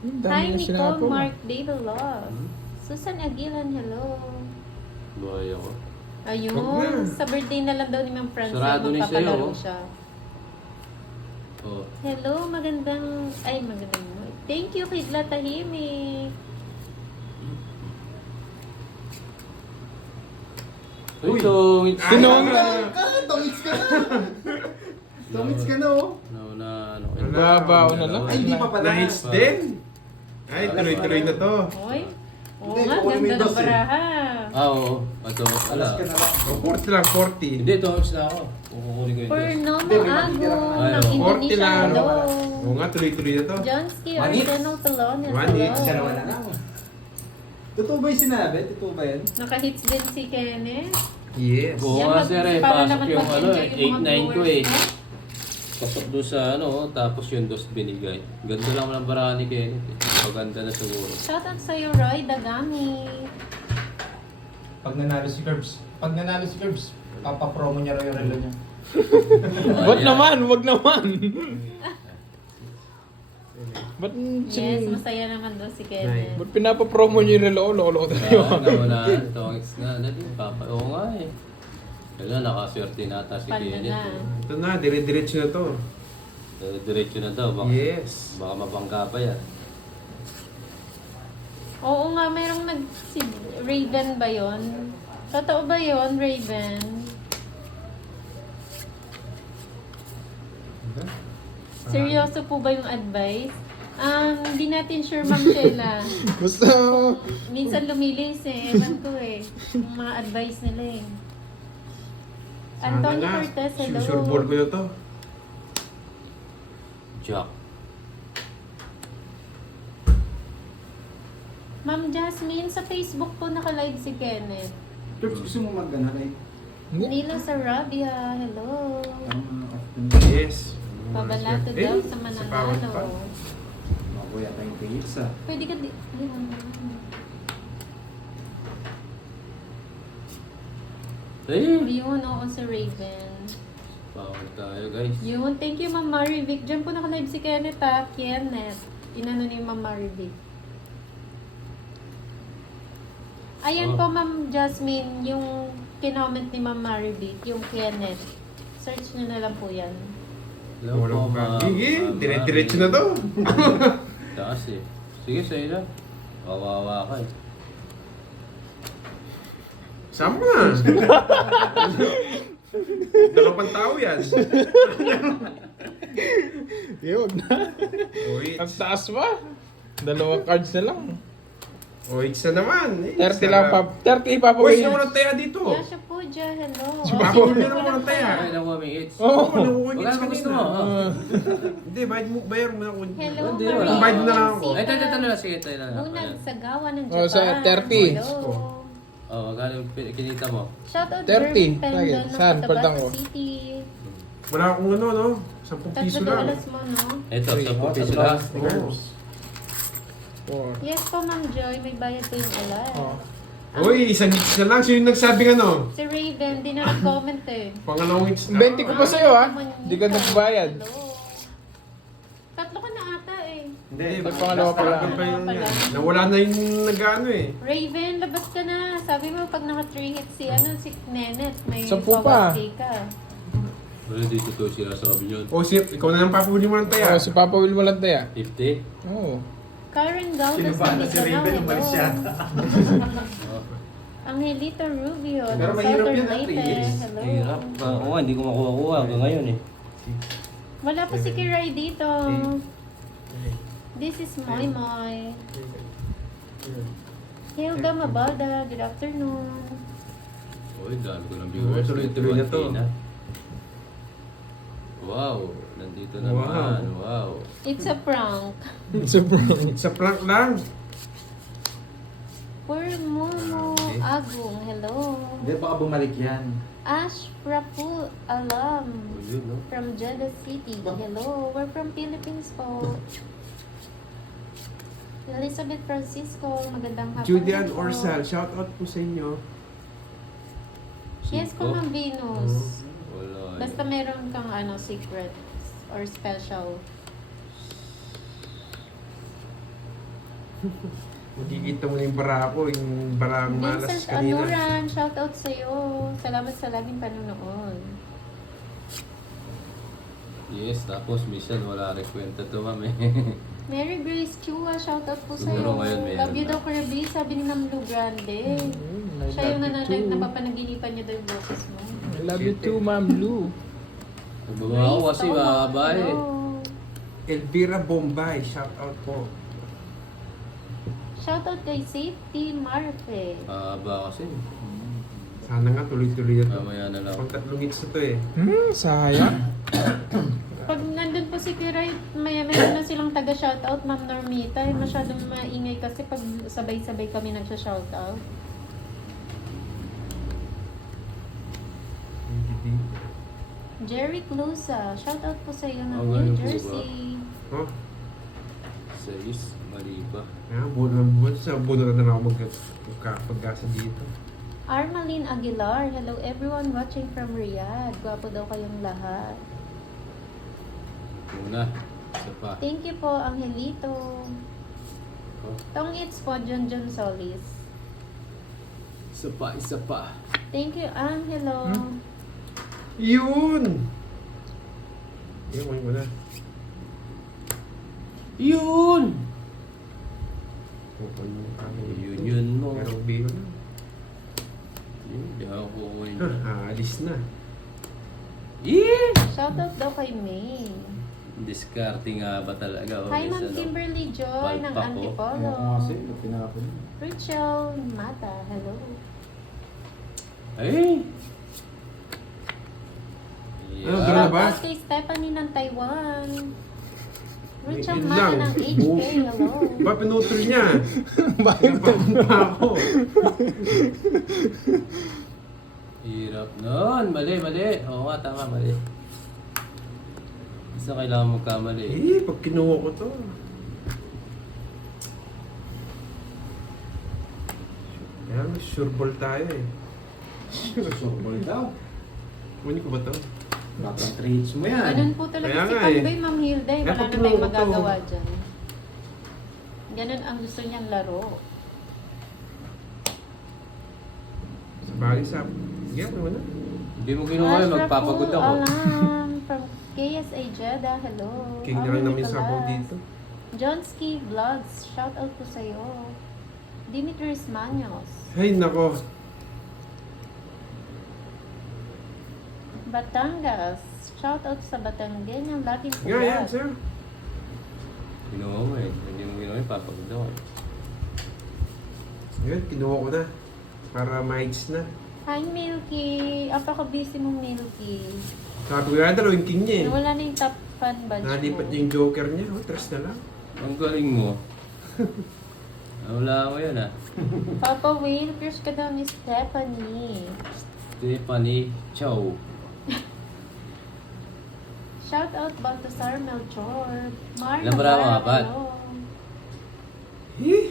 Ang Hi, dami na Nicole, sinapo. Mark, David Love. Susan Aguilan, hello. Buhay ako. Ayun, Wag na. sa birthday na lang daw ni Ma'am Francel, Sarado ni sa'yo, magpapalaro oh. siya. Oh, Hello, magandang mo. Thank you, Kidla Tahimik. Uy, tongits. Tinong. Tongits ka na! Tongits ka na oh! Nauna, ano. Babaw na lang. Ay, hindi pa pala. Na-hits din. Ay, tuloy-tuloy na to. Oy, oo Hindi, nga, kukunin mo ganda yung ng dos, eh. baraha. Ah, oo. Ito, ala. Alas ka na lang. O, 40 lang, 40. Hindi, tongits na ako. Kukunin ko yung dos. Porno Hindi, may Maago matitira ka. Ay, ng oh. 40 Indonesia, lang. hello. Oo nga, tuloy-tuloy na to. Johnsky Manits. Arsenal Telones, Manits. Dalawa na hello. lang. Totoo ba yung sinabi? Totoo ba yan? Naka-hits din si Kenneth. Yes. Oo Yan, nga sir eh, para pasok naman yung ano mag-enjoy eh, yung mga 8-9 ko viewers, eh. no? Pasok doon sa ano, tapos yung dos binigay. Ganda lang ng barahan ni Kenneth eh. Maganda na siguro. Shoutout sa'yo, Roy Dagami. Pag nanalo si Curbs, papapromo niya raw yung relo niya. Wag naman, wag naman. Ba't Yes, masaya naman daw si Kenneth. ba't pinapapromo niyo yung relo? Lolo tayo. Wala, tongits na. Dali, papa. Oo nga eh. Wala, nakaswerte nata si Pando Kenneth. na. Ito na, dire-diretso na to. Diretso na daw. Baka, Yes. baka mabangga pa yan. Oo nga, mayroong si Raven ba yon? Totoo ba yon, Raven? Seryoso po ba yung advice? Hindi natin sure, Ma'am Sheila. Basta, Minsan lumilis eh. Ewan ko eh. Yung mga advice nila eh. Antonio Cortez, hello. Susurbol ko na to. Jack. Ma'am Jasmine, sa Facebook po naka-live si Kenneth. Curbs, gusto mo mag-ano like? Nila Sarabia, hello. Yes. Pabalato Eh, daw sa pawad pa. mananalo. Makuya tayong tingits ah. Pwede ka di... Ayun. Eh! Yun, oo, sa Raven. Bawal tayo guys. Yun, thank you Ma'am Marivic. Diyan po naka-live si Kenneth ha. Kenneth. Inano ni Ma'am Marivic. Ayan Oh. po, Ma'am Jasmine, yung kinoment ni Ma'am Maribit, yung Kenneth. Search nyo na lang po yan. Hello po, Walang ma'am. Sige, dire-diretso na to. Taas eh. Sige, sa'yo lang. Kawawa ka eh. Sama na. Dalawang tao yan. Yun na. Oits. Ang taas pa. Dalawang cards na lang. Oits na naman. 30 lang pa. 30 Uy, ipapawin. sino mo ng taya dito? Yasha po dyan, hello. Papa, meron mo ng taya. Okay lang kami hits. Oo. Oo, nakuha Wala niya ba gusto mo? kanina. Oh. Hindi, bayar mo na ako. Hello, Hindi, Maria. wala. Bayad na lang ako. Ay, ito na lang. Sige, ito na lang. Bunag Ayan. sa gawa ng Oh, Japan. sa 30. Hello. Oh, magkano yung kinita mo? Shoutout 30. Pendon Sige, ng saan? Cotabato Paldang ko. City. Wala akong ano, no? 10 piso lang. $3 mo, no? Ito, sa piso lang. Oo. 4. Yes po, Ma'am Joy. May bayad po yung alay. Oh. Uy, isang hits na lang. Sino yung nagsabing ano? Si Raven, di na nag-comment eh. Pangalawang hits na. 20 ko pa sa'yo, ha? Di ka nagbayad. Hello. Tatlo ka na ata eh. Hindi, May pangalawa pala. pa yun yan. Nawala na yung nag-ano eh. Raven, labas ka na. Sabi mo pag naka 3 hits si Nenet, may 10 pa. pawag ka. Wala dito to sila sabi yun. O, si, ikaw na lang papuli mo ng taya. Oh, si Papa Will walang taya. 50? Oo. Karen Galvez, Kinubahan na si Raven, umalis siya. Angelito Rubio, Pero ng mahirap Southern yan, ah, Leyte. 3 years. Hello. Hirap. Oo, hindi ko makuha-kuha hanggang ngayon eh. Wala pa si Kiray dito. This is Moy Moy. Hilda Mabalda, good afternoon. Uy, dami ko ng viewers. Tuloy-tuloy na to. 21K na. Wow, nandito Wow. naman. Wow. It's a prank. Sobrang. It's a prank lang. Purmumu Agong, hello. Hindi, baka bumalik yan. Ash Prapu Alam Oh, yun, no? from Jeddah City, hello. We're from Philippines po. Elizabeth Francisco, magandang hapon. Julian po. Orsal, shout out po sa inyo. Yes po, Ma'am Venus. Wala. Basta meron kang secret or special. Magkikita mo na yung bara ko, yung barang malas Vincent kanina. Anuran, shout out sa'yo. Salamat sa laging panonood. Yes, tapos minsan wala rin kwenta to, ma'am eh. Mary Grace Chua, shout out po sa'yo. Siguro ngayon meron Love you na. daw, Kirby, sabi ni Ma'am Lou Grande. Siya yung napapanaginipan niya daw yung boses mo. I love you too, Ma'am Lou. Nagbaba ako kasi Grace Thomas, mahaba eh. hello. Elvira Bombay, shout out po. Shout out kay Safety Marfe. Mahaba kasi. Sana nga tuloy-tuloy na to. Mamaya na lang. Pang 3 hits na to eh. Sayang. Pag nandun po si Kiray, mayroon na silang taga-shoutout, Ma'am Normita. Masyadong maingay kasi pag sabay-sabay kami nagsha-shoutout. Jerry Clusa, shoutout po sa iyo ng Oh, New ganun po Jersey. Oh, 6, mali pa. kaya buwan sa buwan na lang ako magkapagkasa dito. Armalene Aguilar, hello everyone watching from Riyadh. Gwapo daw kayong lahat. Una, isa pa. Thank you po, Angelito. Oh, Tong It's po, John John Solis. isa pa, isa pa. Thank you, Angelo. Yun! Yun, mo na. Yun! Yun mo. Pero biyo na. Yun, di ako kukuha yun. Alis na. Yeah! Shoutout daw kay May. Diskarte nga ba talaga? Hi, Miss, Ma'am ano? Kimberly Joy ng Palpak, oh. Antipolo. Kasi, pinapin. Rachel Mata, hello. Ay! Ano, Yeah. ganun na ba? Shoutout kay Stephanie ng Taiwan. Rachel Yun Mata lang. ng HK, hello. Ba, pinutol niya. Bakit? Pa ako. Hirap nun. Mali, mali. Oo nga, tama, mali. Isa kailangan magkamali. Pag kinuha ko to. Kaya sure ball tayo eh. Susurbol daw. Kunin ko ba to? Dapat treats mo yan. Ganun po talaga Kaya si nga eh. Pandoy, Ma'am Hilda. Eh, Wala pag na tayong kinuha ko to. magagawa dyan. Ganun ang gusto niyang laro. Bagay sa... Sige, ako na. Hindi mo ginawa yun, magpapagod ako. Alam from KSA Jeddah. Hello. King na lang namin sabaw dito. Johnski Vlogs. Shout out po sa'yo. Dimitris Manyos. Ay, nako. Batangas. Shout out sa Batangan. Yung Latin Nga, yan, Vlog. sir. Ginawa mo eh. Hindi mo ginawa yun, papagod ako. Yan, kinuha ko na. Para ma-hits na. Hi Milky. Apaka-busy mong Milky. Sabi ko nga, dalawang king niya eh. Wala na yung top fan badge Nalipat mo. niya yung joker niya. Oh, tres na lang. Ang galing mo. Wala ako yan ah. Papa Will, crush ka daw ni Stephanie. Stephanie Chow. Shout out Baltasar Melchor. Mar Ilan ba na mga apat? hello. Eh?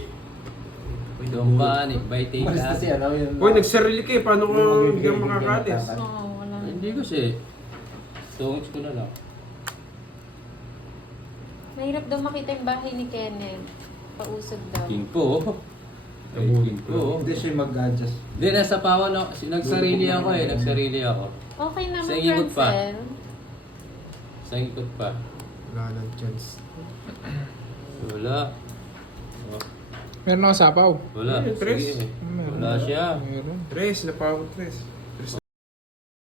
Don't panic, by take Umalis na that. si ano yun. Hoy, nagsarili ka eh. Paano ko Yung hindi ka magiging makakalis? pinatapan. Oo, wala na. Hindi kasi. Songs ko na lang. Mahirap daw makita yung bahay ni Kenneth. Pausog daw. King po. Ay, King po. Hindi siya mag-adjust. Hindi, nasa pawan ako. Nagsarili ako eh. Nagsarili ako. Okay naman, Sa ikot pa. Francel. Sa ikot pa. Wala nang chance. Wala. Oh, Meron ako sapaw. wala. Ayun, tres. Sige. Wala siya. Meron. Tres, napawa ko tres.